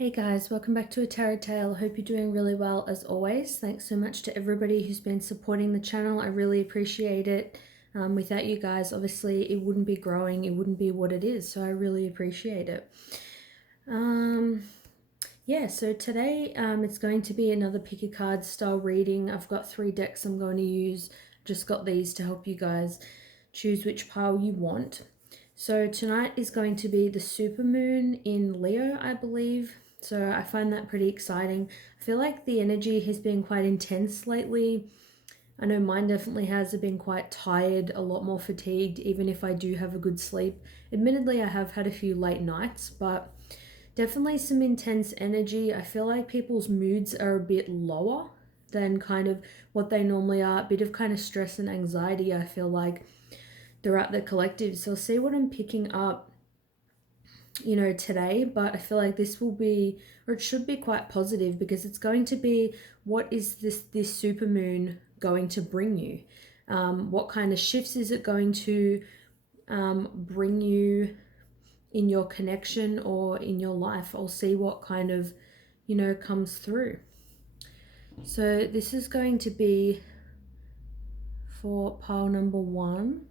Hey guys, welcome back to A Tarot Tale. Hope you're doing really well as always. Thanks so much to everybody who's been supporting the channel. I really appreciate it. Without you guys, obviously it wouldn't be growing, it wouldn't be what it is, so I really appreciate it. Yeah, so today it's going to be another pick a card style reading. I've got 3 decks I'm going to use. Just got these to help you guys choose which pile you want. So tonight is going to be the supermoon in Leo, I believe. So I find that pretty exciting. I feel like the energy has been quite intense lately. I know mine definitely has. I've been quite tired, a lot more fatigued, even if I do have a good sleep. Admittedly, I have had a few late nights, but definitely some intense energy. I feel like people's moods are a bit lower than kind of what they normally are. A bit of kind of stress and anxiety, I feel like, throughout the collective. So I'll see what I'm picking up, today, but I feel like this will be, or it should be, quite positive, because it's going to be, what is this supermoon going to bring you? What kind of shifts is it going to bring you in your connection or in your life? I'll see what kind of, comes through. So this is going to be for pile number 1.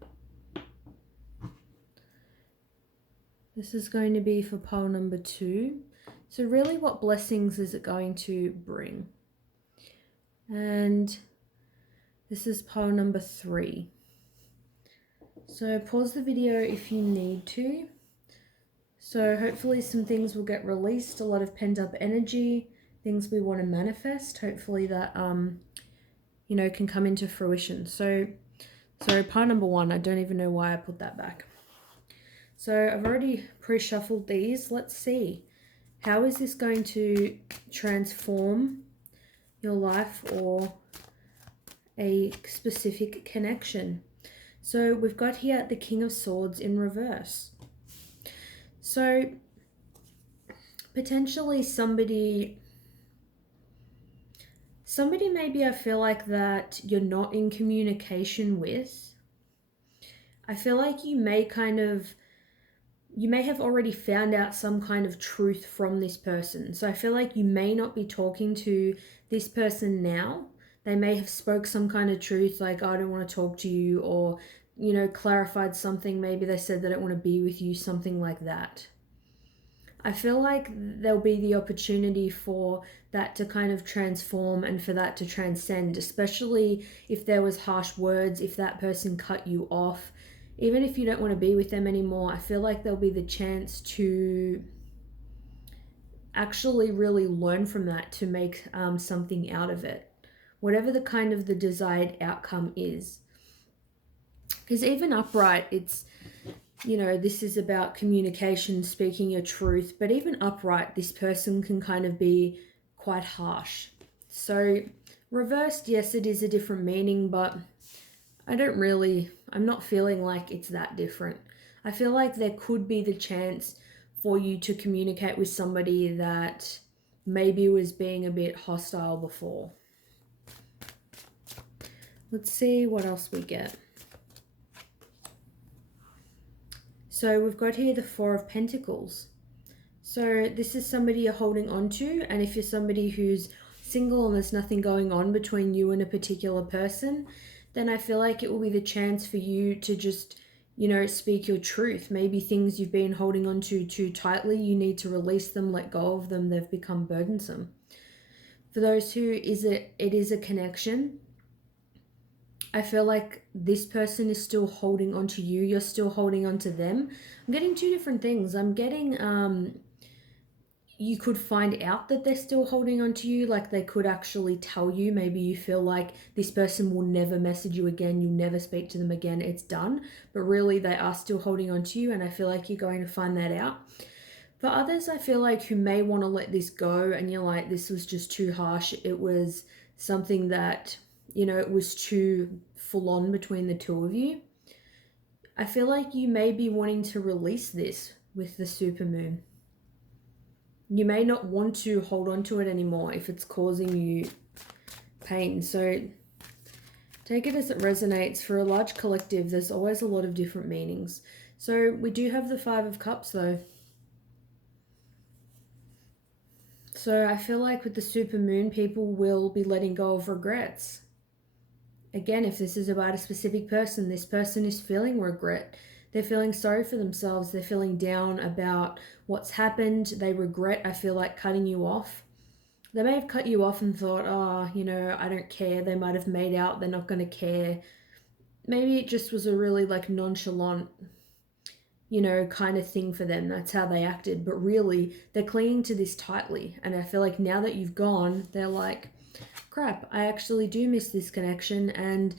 This is going to be for pile number 2. So really, what blessings is it going to bring? And this is pile number 3. So pause the video if you need to. So hopefully some things will get released, a lot of pent up energy, things we want to manifest, hopefully that, can come into fruition. So pile number 1, I don't even know why I put that back. So I've already pre-shuffled these. Let's see. How is this going to transform your life or a specific connection? So we've got here the King of Swords in reverse. So potentially somebody maybe, I feel like, that you're not in communication with. I feel like you may have already found out some kind of truth from this person. So I feel like you may not be talking to this person now. They may have spoke some kind of truth, like, I don't want to talk to you, or, clarified something. Maybe they said they don't want to be with you, something like that. I feel like there'll be the opportunity for that to kind of transform and for that to transcend, especially if there was harsh words, if that person cut you off. Even if you don't want to be with them anymore, I feel like there'll be the chance to actually really learn from that, to make something out of it, whatever the kind of the desired outcome is. Because even upright, it's, this is about communication, speaking your truth, but even upright, this person can kind of be quite harsh. So reversed, yes, it is a different meaning, but I'm not feeling like it's that different. I feel like there could be the chance for you to communicate with somebody that maybe was being a bit hostile before. Let's see what else we get. So we've got here the 4 of Pentacles. So this is somebody you're holding on to, and if you're somebody who's single and there's nothing going on between you and a particular person, then I feel like it will be the chance for you to just, speak your truth. Maybe things you've been holding on to too tightly, you need to release them, let go of them. They've become burdensome. For those who it is a connection, I feel like this person is still holding on to you. You're still holding on to them. I'm getting 2 different things. I'm getting you could find out that they're still holding on to you, like they could actually tell you. Maybe you feel like this person will never message you again, you'll never speak to them again, it's done. But really they are still holding on to you, and I feel like you're going to find that out. For others, I feel like, who may want to let this go, and you're like, this was just too harsh. It was something that, it was too full on between the two of you. I feel like you may be wanting to release this with the supermoon. You may not want to hold on to it anymore if it's causing you pain. So take it as it resonates. For a large collective, there's always a lot of different meanings. So we do have the 5 of Cups though. So I feel like with the supermoon, people will be letting go of regrets. Again, if this is about a specific person, this person is feeling regret. They're feeling sorry for themselves. They're feeling down about what's happened. They regret, I feel like, cutting you off. They may have cut you off and thought, oh, I don't care. They might have made out they're not going to care. Maybe it just was a really like nonchalant, kind of thing for them. That's how they acted. But really, they're clinging to this tightly. And I feel like now that you've gone, they're like, crap, I actually do miss this connection. And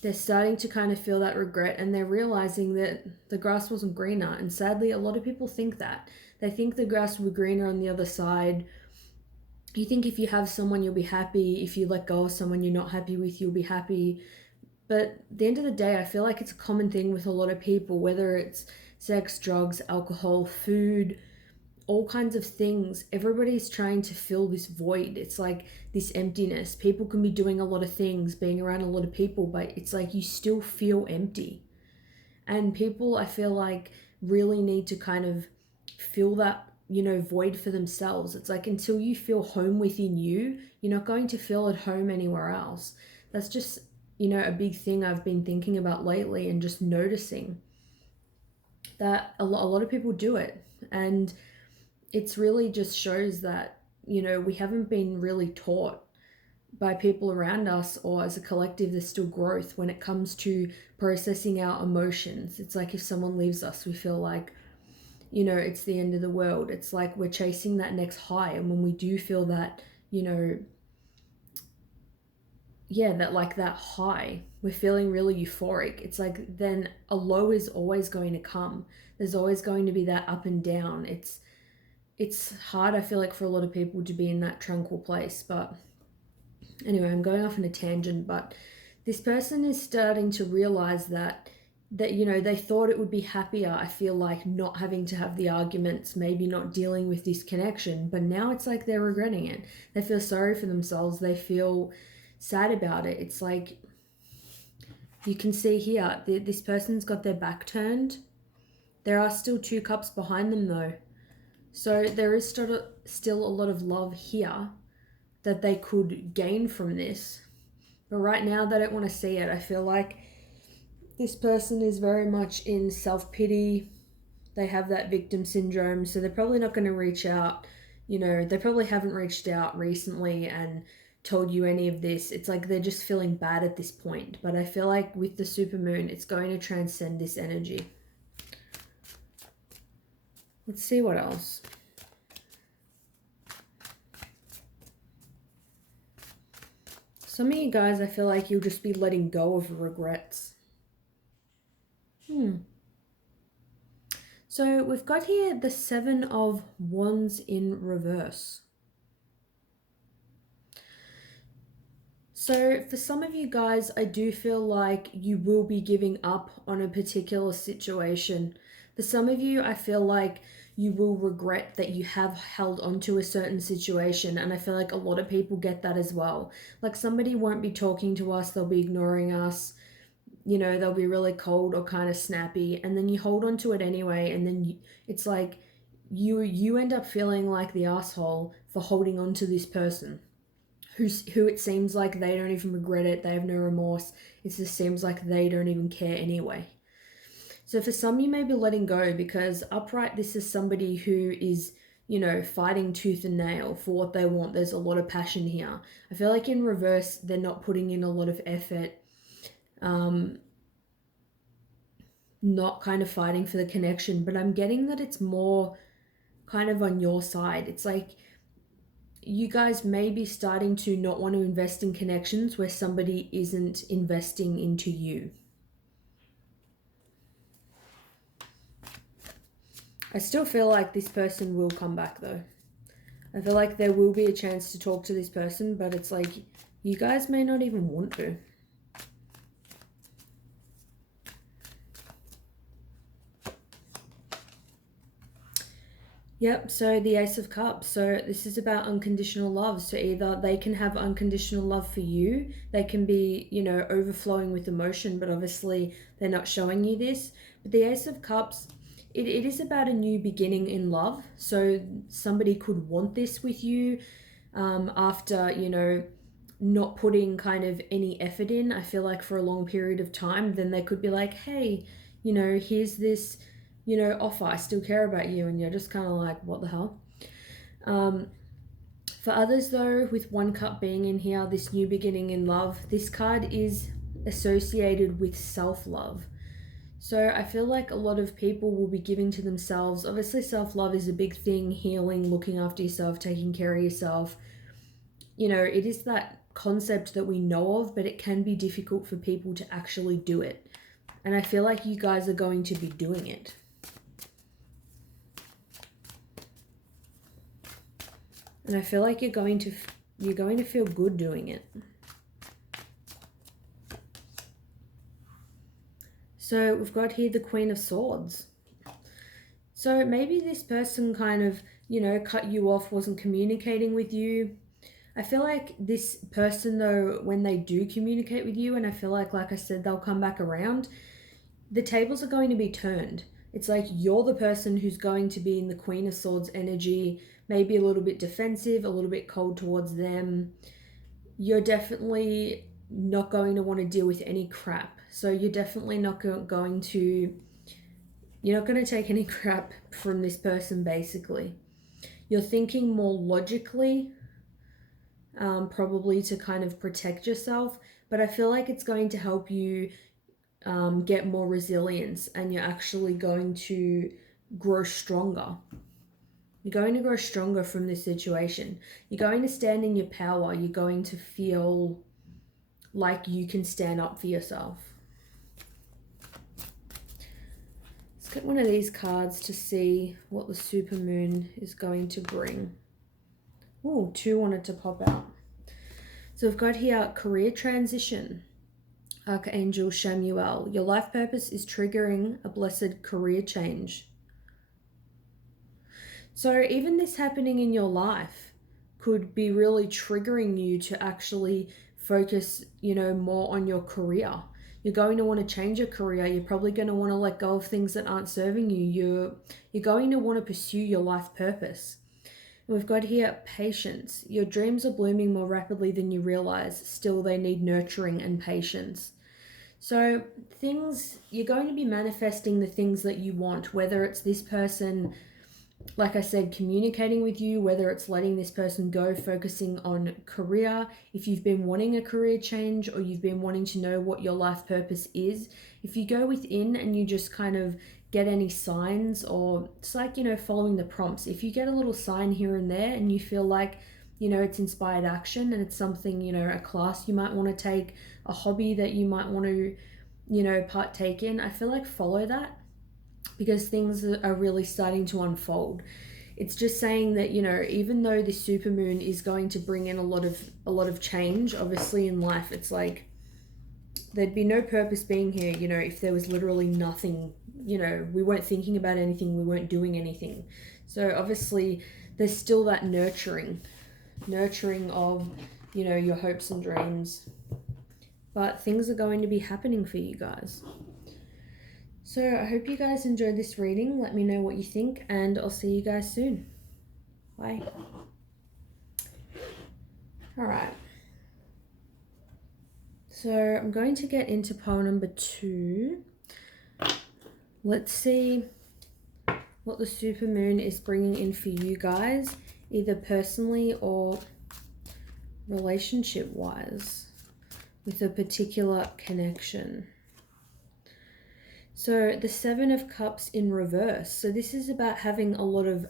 they're starting to kind of feel that regret, and they're realizing that the grass wasn't greener. And sadly, a lot of people think that. They think the grass will be greener on the other side. You think if you have someone, you'll be happy. If you let go of someone you're not happy with, you'll be happy. But at the end of the day, I feel like it's a common thing with a lot of people, whether it's sex, drugs, alcohol, food, all kinds of things. Everybody's trying to fill this void. It's like this emptiness. People can be doing a lot of things, being around a lot of people, but it's like you still feel empty. And people, I feel like, really need to kind of fill that, void for themselves. It's like until you feel home within you, you're not going to feel at home anywhere else. That's just, a big thing I've been thinking about lately, and just noticing that a lot of people do it. And it's really just shows that, we haven't been really taught by people around us, or as a collective, there's still growth when it comes to processing our emotions. It's like if someone leaves us, we feel like, it's the end of the world. It's like we're chasing that next high. And when we do feel that, that high, we're feeling really euphoric. It's like then a low is always going to come. There's always going to be that up and down. It's hard, I feel like, for a lot of people to be in that tranquil place. But anyway, I'm going off on a tangent, but this person is starting to realize that they thought it would be happier, I feel like, not having to have the arguments, maybe not dealing with this connection, but now it's like they're regretting it. They feel sorry for themselves. They feel sad about it. It's like you can see here, this person's got their back turned. There are still 2 cups behind them though. So there is still a lot of love here that they could gain from this. But right now they don't want to see it. I feel like this person is very much in self-pity. They have that victim syndrome. So they're probably not going to reach out. They probably haven't reached out recently and told you any of this. It's like they're just feeling bad at this point. But I feel like with the supermoon, it's going to transcend this energy. Let's see what else. Some of you guys, I feel like you'll just be letting go of regrets. So we've got here the 7 of Wands in reverse. So for some of you guys, I do feel like you will be giving up on a particular situation. For some of you, I feel like you will regret that you have held onto a certain situation. And I feel like a lot of people get that as well. Like somebody won't be talking to us, they'll be ignoring us. They'll be really cold or kind of snappy. And then you hold on to it anyway. And then it's like you end up feeling like the asshole for holding on to this person. Who it seems like they don't even regret it. They have no remorse. It just seems like they don't even care anyway. So for some, you may be letting go because upright, this is somebody who is, fighting tooth and nail for what they want. There's a lot of passion here. I feel like in reverse, they're not putting in a lot of effort. Not kind of fighting for the connection, but I'm getting that it's more kind of on your side. It's like you guys may be starting to not want to invest in connections where somebody isn't investing into you. I still feel like this person will come back though. I feel like there will be a chance to talk to this person, but it's like you guys may not even want to. Yep, so the Ace of Cups. So this is about unconditional love. So either they can have unconditional love for you, they can be, overflowing with emotion, but obviously they're not showing you this. But the Ace of Cups it is about a new beginning in love. So somebody could want this with you after, not putting kind of any effort in, I feel like, for a long period of time. Then they could be like, hey, here's this, offer. I still care about you. And you're just kind of like, what the hell? For others, though, with one cup being in here, this new beginning in love, this card is associated with self-love. So I feel like a lot of people will be giving to themselves. Obviously, self-love is a big thing, healing, looking after yourself, taking care of yourself. It is that concept that we know of, but it can be difficult for people to actually do it. And I feel like you guys are going to be doing it. And I feel like you're going to feel good doing it. So we've got here the Queen of Swords. So maybe this person kind of, cut you off, wasn't communicating with you. I feel like this person, though, when they do communicate with you, and I feel like I said, they'll come back around, the tables are going to be turned. It's like you're the person who's going to be in the Queen of Swords energy, maybe a little bit defensive, a little bit cold towards them. You're definitely not going to want to deal with any crap. So you're definitely not going to, you're not going to take any crap from this person, basically. You're thinking more logically, probably to kind of protect yourself, but I feel like it's going to help you get more resilience, and you're actually going to grow stronger. You're going to grow stronger from this situation. You're going to stand in your power. You're going to feel like you can stand up for yourself. Let's get one of these cards to see what the supermoon is going to bring. Oh, 2 wanted to pop out. So we've got here career transition. Archangel Shamuel, your life purpose is triggering a blessed career change. So even this happening in your life could be really triggering you to actually focus, more on your career. You're going to want to change your career. You're probably going to want to let go of things that aren't serving you. You're going to want to pursue your life purpose. And we've got here patience. Your dreams are blooming more rapidly than you realize. Still, they need nurturing and patience. So you're going to be manifesting the things that you want, whether it's this person, like I said, communicating with you, whether it's letting this person go, focusing on career. If you've been wanting a career change, or you've been wanting to know what your life purpose is, if you go within and you just kind of get any signs, or it's like, following the prompts. If you get a little sign here and there and you feel like, it's inspired action, and it's something, a class you might want to take, a hobby that you might want to, partake in, I feel like follow that, because things are really starting to unfold. It's just saying that, even though the supermoon is going to bring in a lot of change, obviously, in life, it's like there'd be no purpose being here, if there was literally nothing, we weren't thinking about anything, we weren't doing anything. So obviously there's still that nurturing of, your hopes and dreams. But things are going to be happening for you guys. So I hope you guys enjoyed this reading. Let me know what you think, and I'll see you guys soon. Bye. All right. So I'm going to get into pile number 2. Let's see what the supermoon is bringing in for you guys, either personally or relationship-wise, with a particular connection. So the 7 of Cups in reverse. So this is about having a lot of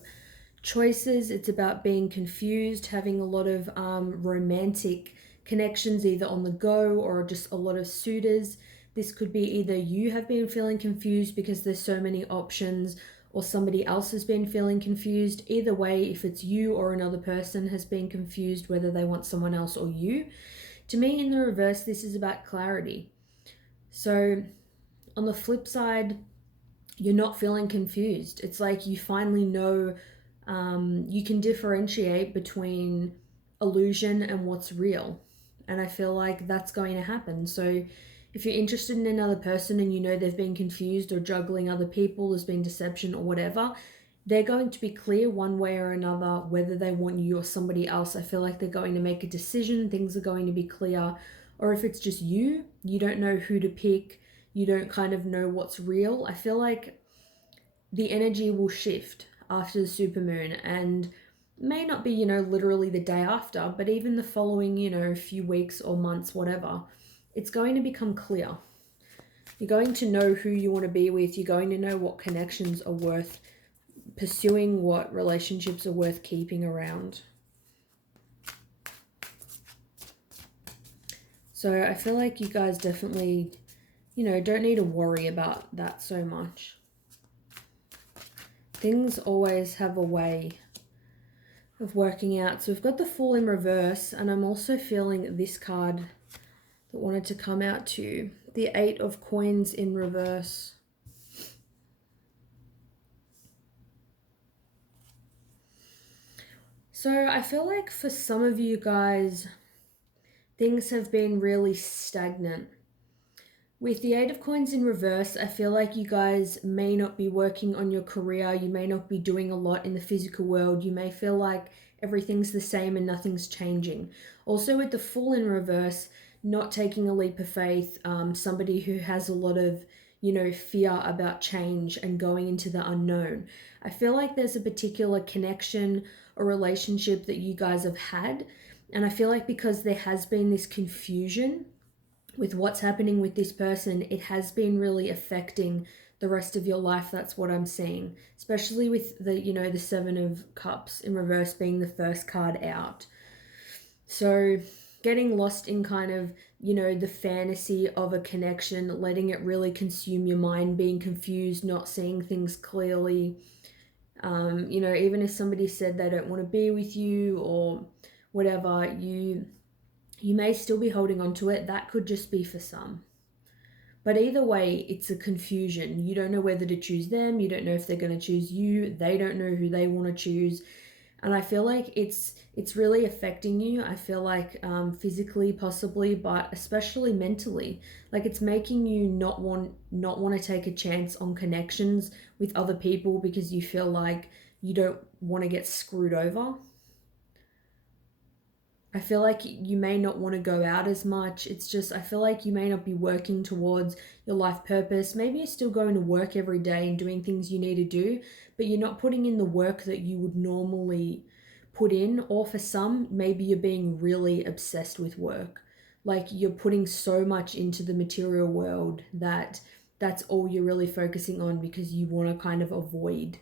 choices. It's about being confused, having a lot of romantic connections, either on the go or just a lot of suitors. This could be either you have been feeling confused because there's so many options, or somebody else has been feeling confused. Either way, if it's you or another person has been confused, whether they want someone else or you. To me, in the reverse, this is about clarity. So on the flip side, you're not feeling confused. It's like you finally know, you can differentiate between illusion and what's real. And I feel like that's going to happen. So If you're interested in another person and you know they've been confused or juggling other people, there's been deception or whatever, they're going to be clear one way or another whether they want you or somebody else. I feel like they're going to make a decision, things are going to be clear. Or if it's just you don't know who to pick, you don't kind of know what's real. I feel like the energy will shift after the supermoon, and may not be, literally the day after, but even the following, few weeks or months, whatever, it's going to become clear. You're going to know who you want to be with. You're going to know what connections are worth pursuing, what relationships are worth keeping around. So I feel like you guys definitely, don't need to worry about that so much. Things always have a way of working out. So we've got the Fool in reverse, and I'm also feeling this card that wanted to come out too. The Eight of Coins in reverse. So I feel like for some of you guys, things have been really stagnant. With the Eight of Coins in reverse, I feel like you guys may not be working on your career. You may not be doing a lot in the physical world. You may feel like everything's the same and nothing's changing. Also with the Fool in reverse, not taking a leap of faith, somebody who has a lot of, fear about change and going into the unknown. I feel like there's a particular connection or relationship that you guys have had. And I feel like because there has been this confusion with what's happening with this person, it has been really affecting the rest of your life. That's what I'm seeing, especially with the, the Seven of Cups in reverse being the first card out. So getting lost in kind of, the fantasy of a connection, letting it really consume your mind, being confused, not seeing things clearly. Even if somebody said they don't want to be with you or whatever, you may still be holding on to it. That could just be for some. But either way, it's a confusion. You don't know whether to choose them. You don't know if they're going to choose you. They don't know who they want to choose. And I feel like it's really affecting you. I feel like physically possibly, but especially mentally. Like it's making you not want to take a chance on connections with other people because you feel like you don't want to get screwed over. I feel like you may not want to go out as much. It's just, I feel like you may not be working towards your life purpose. Maybe you're still going to work every day and doing things you need to do, but you're not putting in the work that you would normally put in. Or for some, maybe you're being really obsessed with work. Like you're putting so much into the material world that that's all you're really focusing on because you want to kind of avoid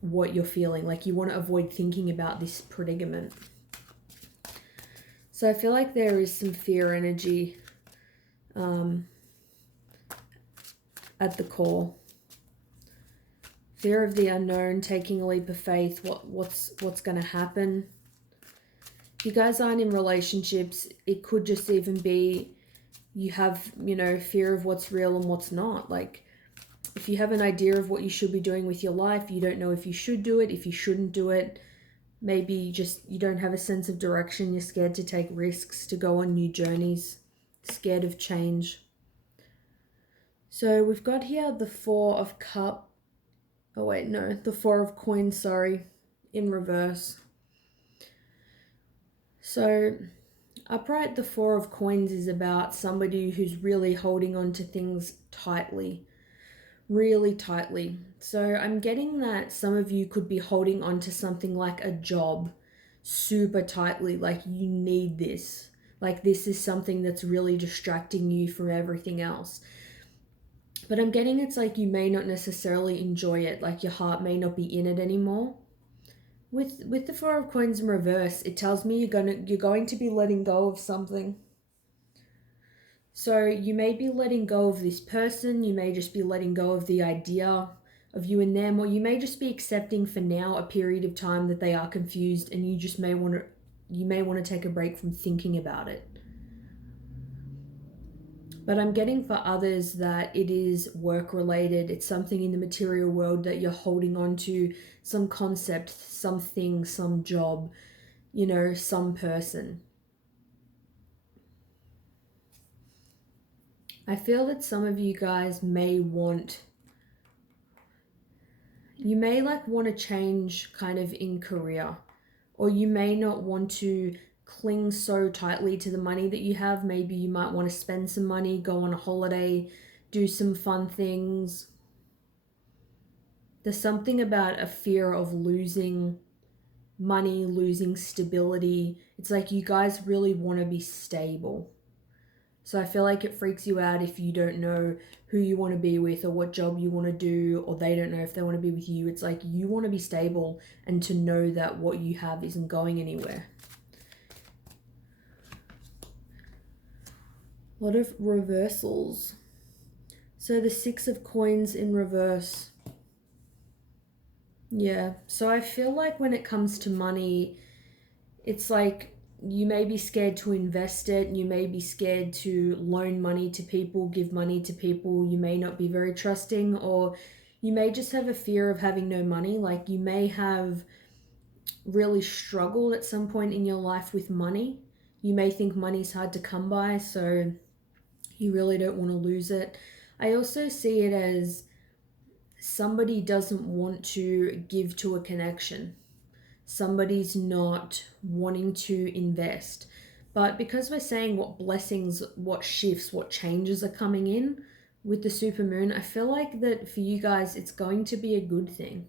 what you're feeling. Like you want to avoid thinking about this predicament. So I feel like there is some fear energy at the core. Fear of the unknown, taking a leap of faith, what's going to happen. If you guys aren't in relationships, it could just even be you have, fear of what's real and what's not. Like if you have an idea of what you should be doing with your life, you don't know if you should do it, if you shouldn't do it. Maybe just you don't have a sense of direction. You're scared to take risks, to go on new journeys, scared of change. So we've got here the Four of Cups. Oh wait, no, the Four of Coins, sorry, in reverse. So upright, the Four of Coins is about somebody who's really holding on to things tightly. Really tightly. So I'm getting that some of you could be holding on to something like a job super tightly, like you need this. Like this is something that's really distracting you from everything else. But I'm getting it's like you may not necessarily enjoy it, like your heart may not be in it anymore. With the Four of Coins in reverse, it tells me you're going to be letting go of something. So you may be letting go of this person, you may just be letting go of the idea of you and them, or you may just be accepting for now a period of time that they are confused and you just may want to take a break from thinking about it. But I'm getting for others that it is work related. It's something in the material world that you're holding on to, some concept, something, some job, some person. I feel that some of you guys may want to change kind of in career, or you may not want to cling so tightly to the money that you have. Maybe you might want to spend some money, go on a holiday, do some fun things. There's something about a fear of losing money, losing stability. It's like you guys really want to be stable. So I feel like it freaks you out if you don't know who you want to be with or what job you want to do, or they don't know if they want to be with you. It's like you want to be stable and to know that what you have isn't going anywhere. A lot of reversals. So the 6 of Coins in reverse. Yeah, so I feel like when it comes to money, it's like you may be scared to invest it. You may be scared to loan money to people, give money to people. You may not be very trusting, or you may just have a fear of having no money. Like you may have really struggled at some point in your life with money. You may think money's hard to come by, so you really don't want to lose it. I also see it as somebody doesn't want to give to a connection. Somebody's not wanting to invest. But because we're saying what blessings, what shifts, what changes are coming in with the supermoon, I feel like that for you guys, it's going to be a good thing.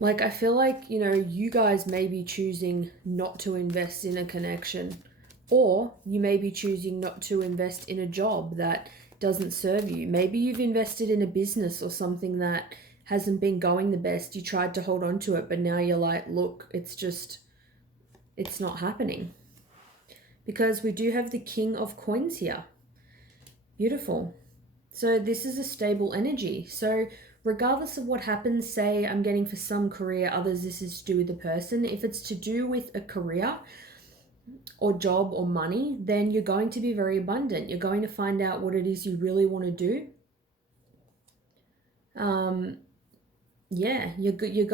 Like, I feel like, you guys may be choosing not to invest in a connection, or you may be choosing not to invest in a job that doesn't serve you. Maybe you've invested in a business or something that hasn't been going the best. You tried to hold on to it, but now you're like, look, it's not happening. Because we do have the King of Coins here. Beautiful. So this is a stable energy. So regardless of what happens, say I'm getting for some career, others this is to do with the person. If it's to do with a career or job or money, then you're going to be very abundant. You're going to find out what it is you really want to do. You're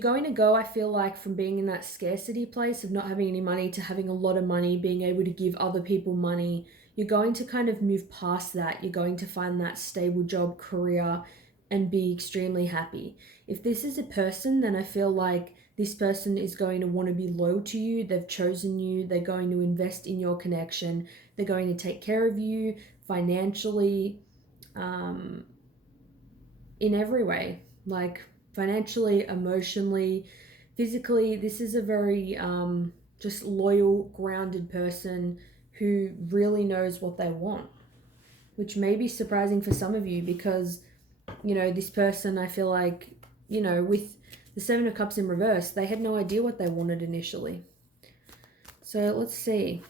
going to go, I feel like, from being in that scarcity place of not having any money to having a lot of money, being able to give other people money. You're going to kind of move past that. You're going to find that stable job, career, and be extremely happy. If this is a person, then I feel like this person is going to want to be loyal to you. They've chosen you. They're going to invest in your connection. They're going to take care of you financially, in every way, like financially, emotionally, physically. This is a very just loyal, grounded person who really knows what they want, which may be surprising for some of you because, this person, I feel like, with the 7 of Cups in reverse, they had no idea what they wanted initially. So let's see.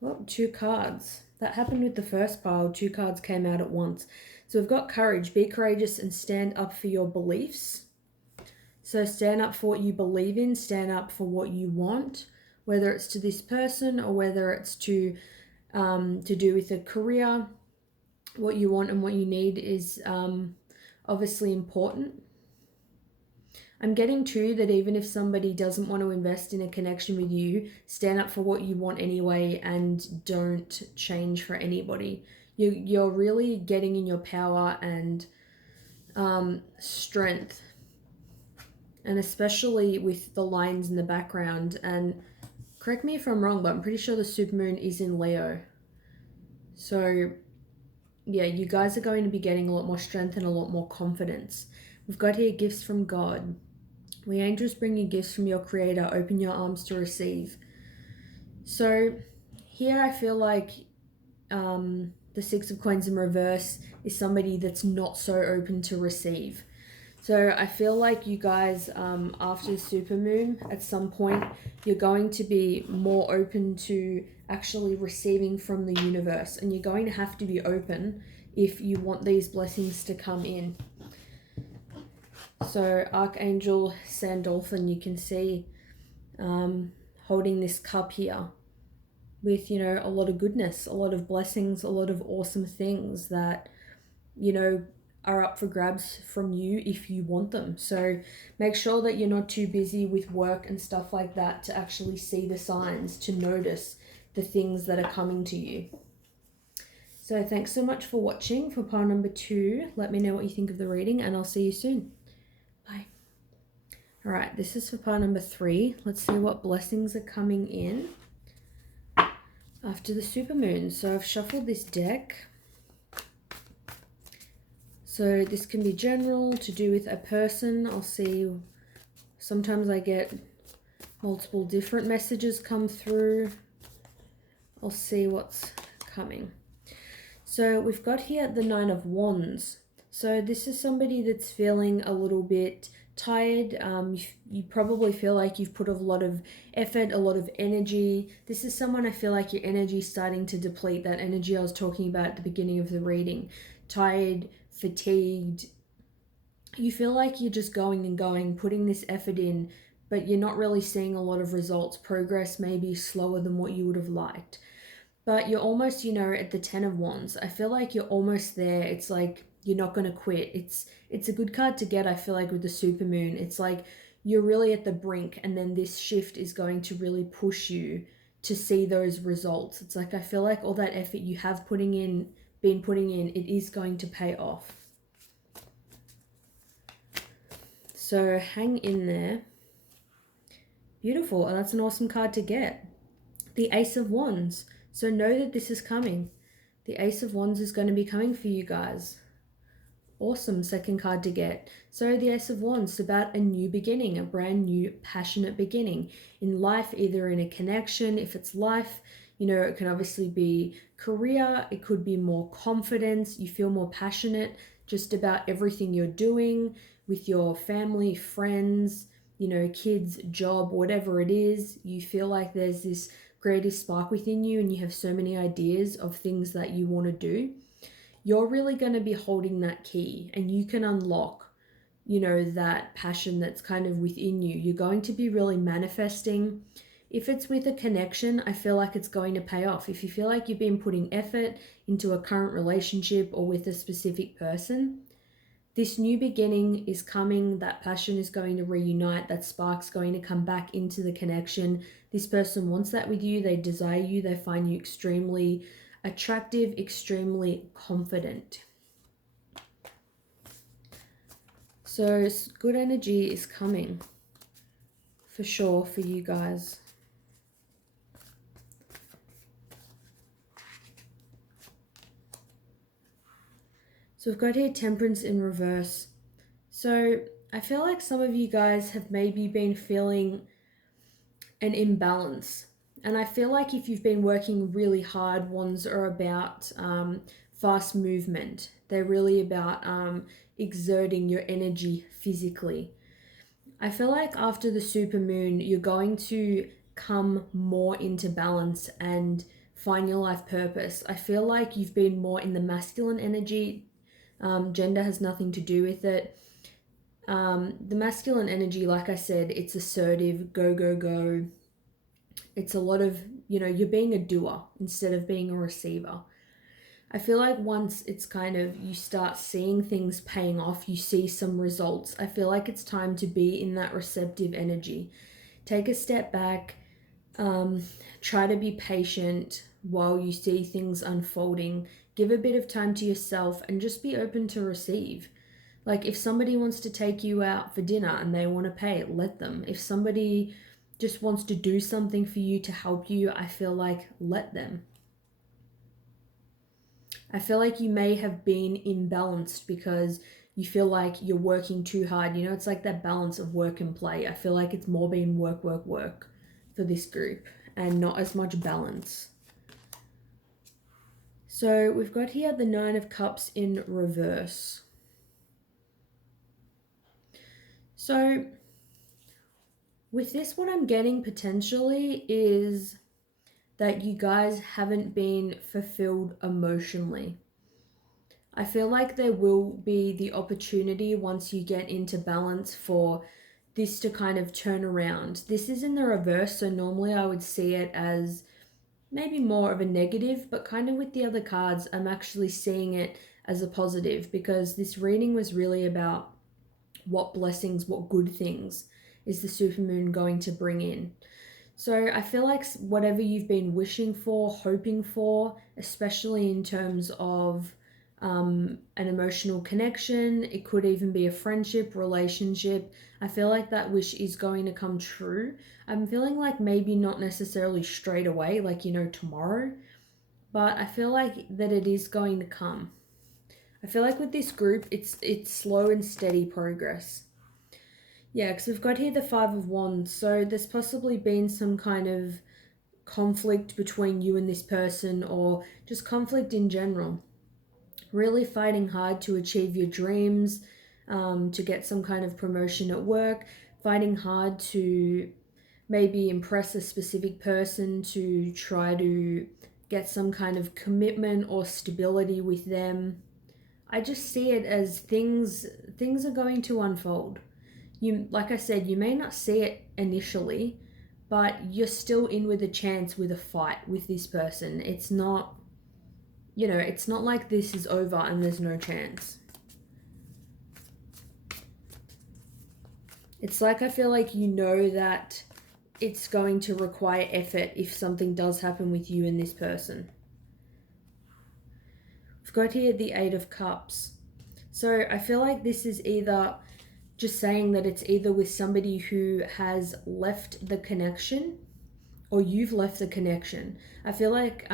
Well, 2 cards. That happened with the first pile. 2 cards came out at once. So we've got courage. Be courageous and stand up for your beliefs. So stand up for what you believe in. Stand up for what you want, whether it's to this person or whether it's to do with a career. What you want and what you need is obviously important. I'm getting too that even if somebody doesn't want to invest in a connection with you, stand up for what you want anyway and don't change for anybody. You're really getting in your power and strength, and especially with the lines in the background. And correct me if I'm wrong, but I'm pretty sure the supermoon is in Leo. So yeah, you guys are going to be getting a lot more strength and a lot more confidence. We've got here gifts from God. We angels bring you gifts from your creator. Open your arms to receive. So here I feel like the 6 of Coins in reverse is somebody that's not so open to receive. So I feel like you guys, after the supermoon, at some point, you're going to be more open to actually receiving from the universe. And you're going to have to be open if you want these blessings to come in. So Archangel Sandalphon, you can see holding this cup here with, a lot of goodness, a lot of blessings, a lot of awesome things that, are up for grabs from you if you want them. So make sure that you're not too busy with work and stuff like that to actually see the signs, to notice the things that are coming to you. So thanks so much for watching for pile number 2. Let me know what you think of the reading, and I'll see you soon. Bye. All right, this is for pile number 3. Let's see what blessings are coming in after the supermoon. So I've shuffled this deck. So this can be general, to do with a person. I'll see, sometimes I get multiple different messages come through. I'll see what's coming. So we've got here the 9 of Wands. So this is somebody that's feeling a little bit tired. You probably feel like you've put a lot of effort, a lot of energy. This is someone, I feel like your energy is starting to deplete, that energy I was talking about at the beginning of the reading. Tired, fatigued. You feel like you're just going and going, putting this effort in, but you're not really seeing a lot of results. Progress may be slower than what you would have liked. But you're almost, you know, at the 10 of Wands. I feel like you're almost there. It's like you're not going to quit. It's a good card to get, I feel like, with the supermoon. It's like you're really at the brink, and then this shift is going to really push you to see those results. It's like I feel like all that effort you have been putting in, it is going to pay off. So hang in there. Beautiful. And that's an awesome card to get. The Ace of Wands. So know that this is coming. The Ace of Wands is going to be coming for you guys. Awesome second card to get. So the Ace of Wands is about a new beginning, a brand new passionate beginning in life, either in a connection. If it's life, you know, it can obviously be career. It could be more confidence. You feel more passionate just about everything you're doing with your family, friends, you know, kids, job, whatever it is. You feel like there's this creative spark within you, and you have so many ideas of things that you want to do. You're really going to be holding that key, and you can unlock, you know, that passion that's kind of within you. You're going to be really manifesting. If it's with a connection, I feel like it's going to pay off. If you feel like you've been putting effort into a current relationship or with a specific person, this new beginning is coming. That passion is going to reunite. That spark's going to come back into the connection. This person wants that with you. They desire you. They find you extremely attractive, extremely confident. So good energy is coming for sure for you guys. So we've got here Temperance in reverse. So I feel like some of you guys have maybe been feeling an imbalance. And I feel like if you've been working really hard, Wands are about fast movement. They're really about exerting your energy physically. I feel like after the supermoon, you're going to come more into balance and find your life purpose. I feel like you've been more in the masculine energy. Gender has nothing to do with it. The masculine energy, like I said, it's assertive, go, go, go. It's a lot of, you know, you're being a doer instead of being a receiver. I feel like once it's kind of, you start seeing things paying off, you see some results, I feel like it's time to be in that receptive energy. Take a step back, try to be patient while you see things unfolding. Give a bit of time to yourself and just be open to receive. Like if somebody wants to take you out for dinner and they want to pay, let them. If somebody just wants to do something for you to help you, I feel like let them. I feel like you may have been imbalanced because you feel like you're working too hard. You know, it's like that balance of work and play. I feel like it's more been work, work, work for this group and not as much balance. So we've got here the 9 of Cups in reverse. So with this, what I'm getting potentially is that you guys haven't been fulfilled emotionally. I feel like there will be the opportunity once you get into balance for this to kind of turn around. This is in the reverse, so normally I would see it as maybe more of a negative, but kind of with the other cards, I'm actually seeing it as a positive, because this reading was really about what blessings, what good things is the supermoon going to bring in. So I feel like whatever you've been wishing for, hoping for, especially in terms of an emotional connection, it could even be a friendship, relationship. I feel like that wish is going to come true. I'm feeling like maybe not necessarily straight away, like, tomorrow, but I feel like that it is going to come. I feel like with this group, it's slow and steady progress. Yeah, because we've got here the Five of Wands, so there's possibly been some kind of conflict between you and this person, or just conflict in general. Really fighting hard to achieve your dreams, to get some kind of promotion at work, fighting hard to maybe impress a specific person, to try to get some kind of commitment or stability with them. I just see it as things are going to unfold. You, like I said, you may not see it initially, but you're still in with a chance with a fight with this person. It's not, it's not like this is over and there's no chance. It's like, I feel like that it's going to require effort if something does happen with you and this person. We've got here the Eight of Cups. So I feel like this is either just saying that it's either with somebody who has left the connection or you've left the connection. I feel like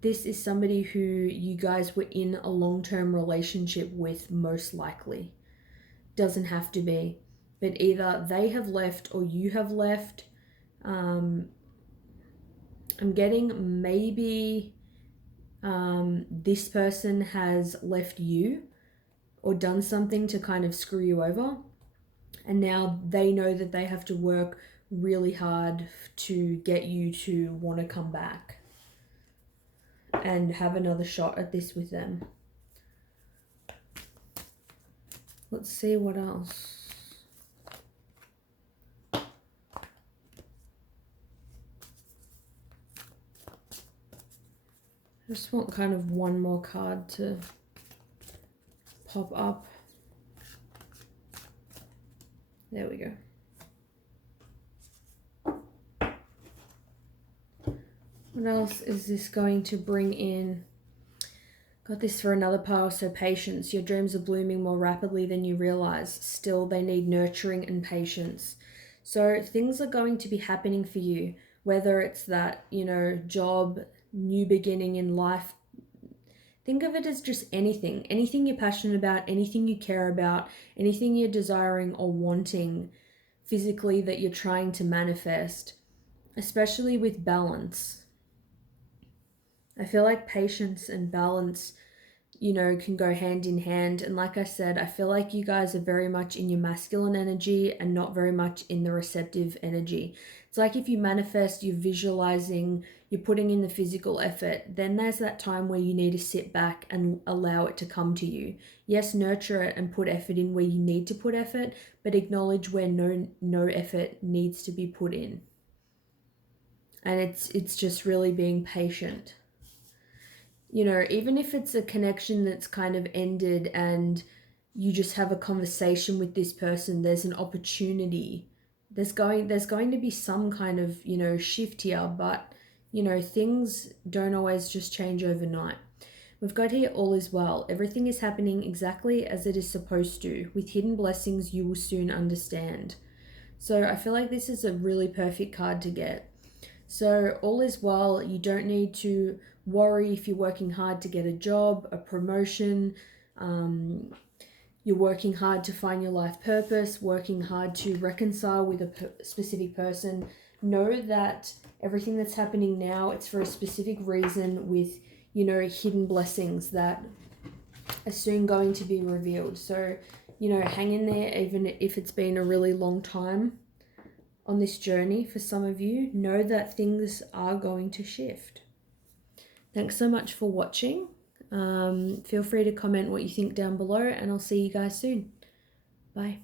this is somebody who you guys were in a long-term relationship with, most likely. Doesn't have to be. But either they have left or you have left. I'm getting maybe this person has left you or done something to kind of screw you over, and now they know that they have to work really hard to get you to want to come back and have another shot at this with them. Let's see what else. I just want kind of one more card to pop up. There we go. What else is this going to bring in? Got this for another pile. So patience. Your dreams are blooming more rapidly than you realize. Still, they need nurturing and patience. So things are going to be happening for you, whether it's that, job, new beginning in life. Think of it as just anything you're passionate about, anything you care about, anything you're desiring or wanting physically that you're trying to manifest, especially with balance. I feel like patience and balance, can go hand in hand. And like I said, I feel like you guys are very much in your masculine energy and not very much in the receptive energy. It's like if you manifest, you're visualizing, you're putting in the physical effort, then there's that time where you need to sit back and allow it to come to you. Yes, nurture it and put effort in where you need to put effort, but acknowledge where no effort needs to be put in. And it's just really being patient. Even if it's a connection that's kind of ended and you just have a conversation with this person, there's an opportunity. There's going to be some kind of, shift here, but, things don't always just change overnight. We've got here all is well. Everything is happening exactly as it is supposed to. With hidden blessings, you will soon understand. So I feel like this is a really perfect card to get. So all is well. You don't need to worry if you're working hard to get a job, a promotion, you're working hard to find your life purpose, working hard to reconcile with a specific person. Know that everything that's happening now, it's for a specific reason with, hidden blessings that are soon going to be revealed. So, hang in there, even if it's been a really long time on this journey for some of you. Know that things are going to shift. Thanks so much for watching. Feel free to comment what you think down below, and I'll see you guys soon. Bye.